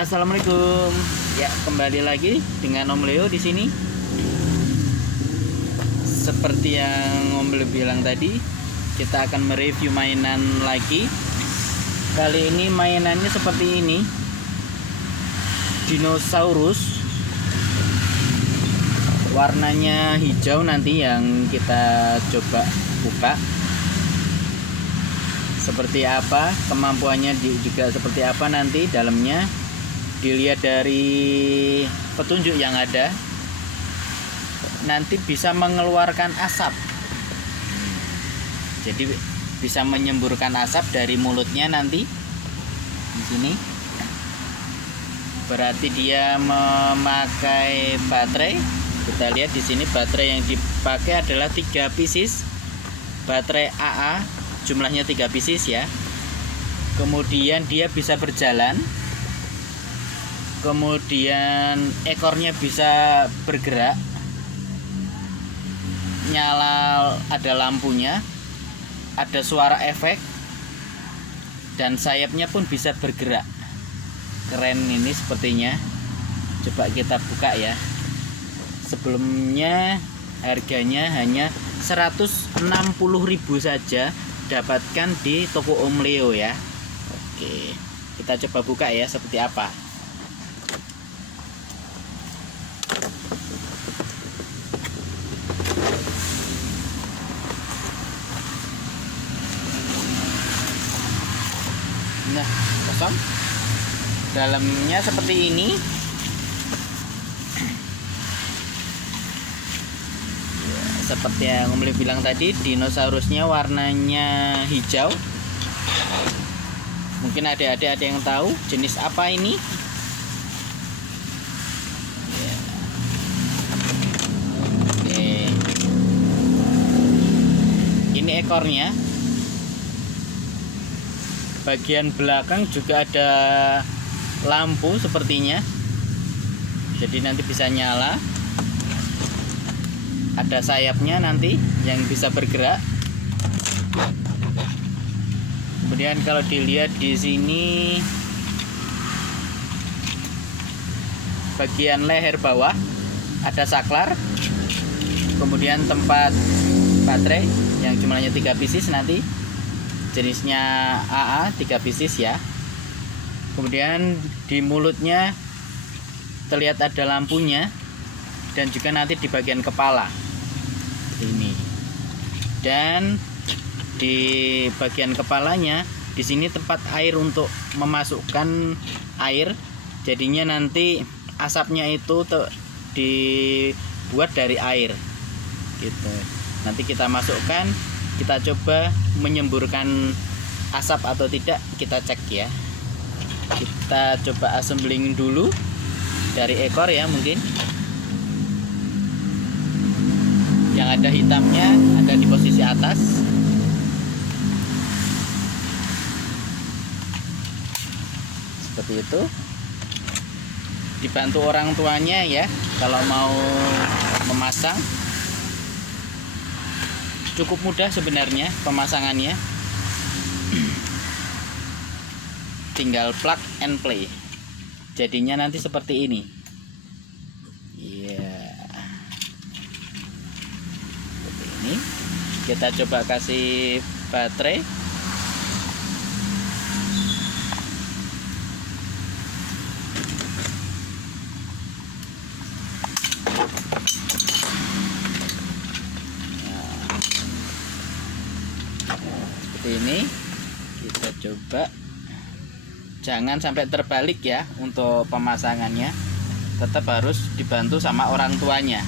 Assalamualaikum. Ya, kembali lagi dengan Om Leo di sini. Seperti yang Om Leo bilang tadi, kita akan mereview mainan lagi. Kali ini mainannya seperti ini. Dinosaurus. Warnanya hijau nanti yang kita coba buka. Seperti apa kemampuannya juga seperti apa nanti dalamnya dilihat dari petunjuk yang ada. Nanti bisa mengeluarkan asap, jadi bisa menyemburkan asap dari mulutnya nanti di sini. Berarti dia memakai baterai. Kita lihat di sini baterai yang dipakai adalah 3 pieces baterai AA, jumlahnya 3 pieces ya. Kemudian dia bisa berjalan, kemudian ekornya bisa bergerak, nyala, ada lampunya, ada suara efek, dan sayapnya pun bisa bergerak. Keren ini sepertinya. Coba kita buka ya. Sebelumnya harganya hanya 160.000 saja, dapatkan di toko Om Leo ya. Oke, kita coba buka ya seperti apa. Nah, kosong. Dalamnya seperti ini. Ya, seperti yang Om Leo bilang tadi, dinosaurusnya warnanya hijau. Mungkin adik-adik ada yang tahu jenis apa ini? Ya. Oke. Ini ekornya. Bagian belakang juga ada lampu sepertinya, jadi nanti bisa nyala. Ada sayapnya nanti yang bisa bergerak. Kemudian kalau dilihat di sini bagian leher bawah ada saklar, kemudian tempat baterai yang jumlahnya 3 pieces nanti, jenisnya AA 3 pieces ya. Kemudian di mulutnya terlihat ada lampunya, dan juga nanti di bagian kepala ini. Dan di bagian kepalanya di sini tempat air untuk memasukkan air. Jadinya nanti asapnya itu dibuat dari air gitu. Nanti kita masukkan, kita coba menyemburkan asap atau tidak, kita cek ya. Kita coba assembling dulu dari ekor ya, mungkin yang ada hitamnya ada di posisi atas. Seperti itu. Dibantu orang tuanya ya kalau mau memasang. Cukup mudah sebenarnya pemasangannya. Tinggal plug and play. Jadinya nanti seperti ini. Iya. Seperti ini. Kita coba kasih baterai. Seperti ini. Kita coba. Jangan sampai terbalik ya untuk pemasangannya. Tetap harus dibantu sama orang tuanya.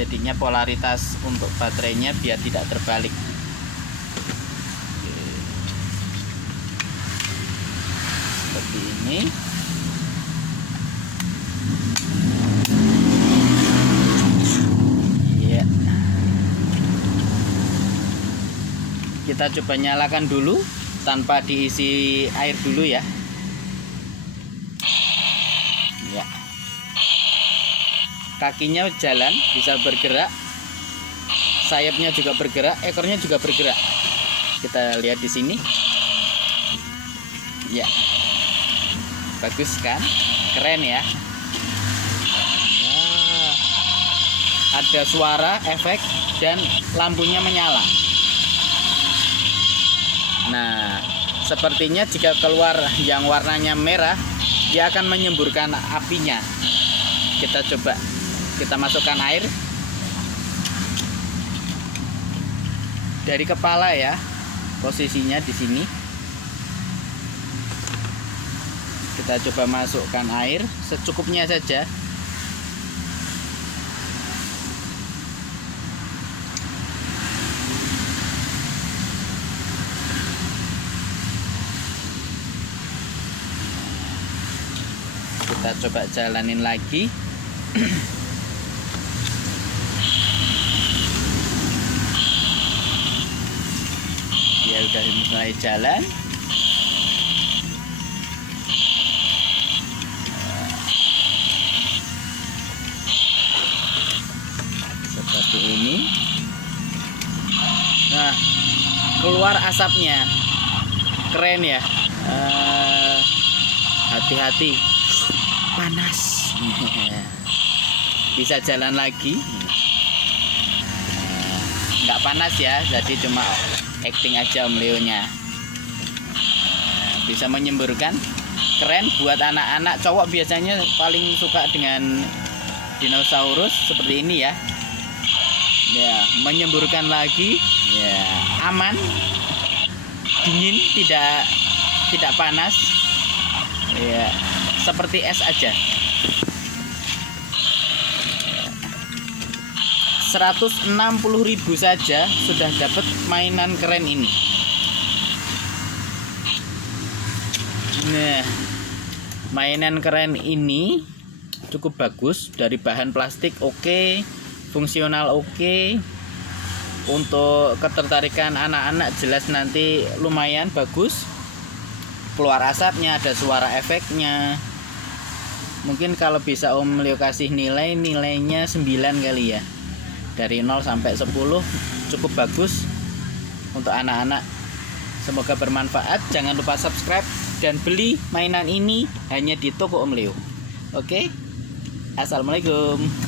Jadinya polaritas untuk baterainya biar tidak terbalik. Seperti ini. Iya. Kita coba nyalakan dulu tanpa diisi air dulu ya. Ya. Kakinya jalan, bisa bergerak. Sayapnya juga bergerak, ekornya juga bergerak. Kita lihat di sini. Ya. Bagus kan? Keren ya. Nah, ada suara, efek, dan lampunya menyala. Nah, sepertinya jika keluar yang warnanya merah, dia akan menyemburkan apinya. Kita coba, kita masukkan air dari kepala ya, posisinya di sini. Kita coba masukkan air secukupnya saja. Kita coba jalanin lagi. Ya udah mulai jalan. Seperti ini. Nah, keluar asapnya. Keren ya. Hati-hati, panas. Bisa jalan lagi. Nggak panas ya, jadi cuma acting aja Om Leo-nya. Bisa menyemburkan. Keren buat anak-anak. Cowok biasanya paling suka dengan dinosaurus seperti ini ya. Ya, menyemburkan lagi. Ya, aman, dingin, tidak panas. Ya, seperti es aja. 160.000 saja sudah dapat mainan keren ini. Nah, mainan keren ini cukup bagus, dari bahan plastik oke, fungsional oke. Untuk ketertarikan anak-anak jelas nanti lumayan bagus. Keluar asapnya, ada suara efeknya. Mungkin kalau bisa Om Leo kasih nilainya 9 kali ya. Dari 0 sampai 10 cukup bagus untuk anak-anak. Semoga bermanfaat. Jangan lupa subscribe dan beli mainan ini hanya di toko Om Leo. Oke. Assalamualaikum.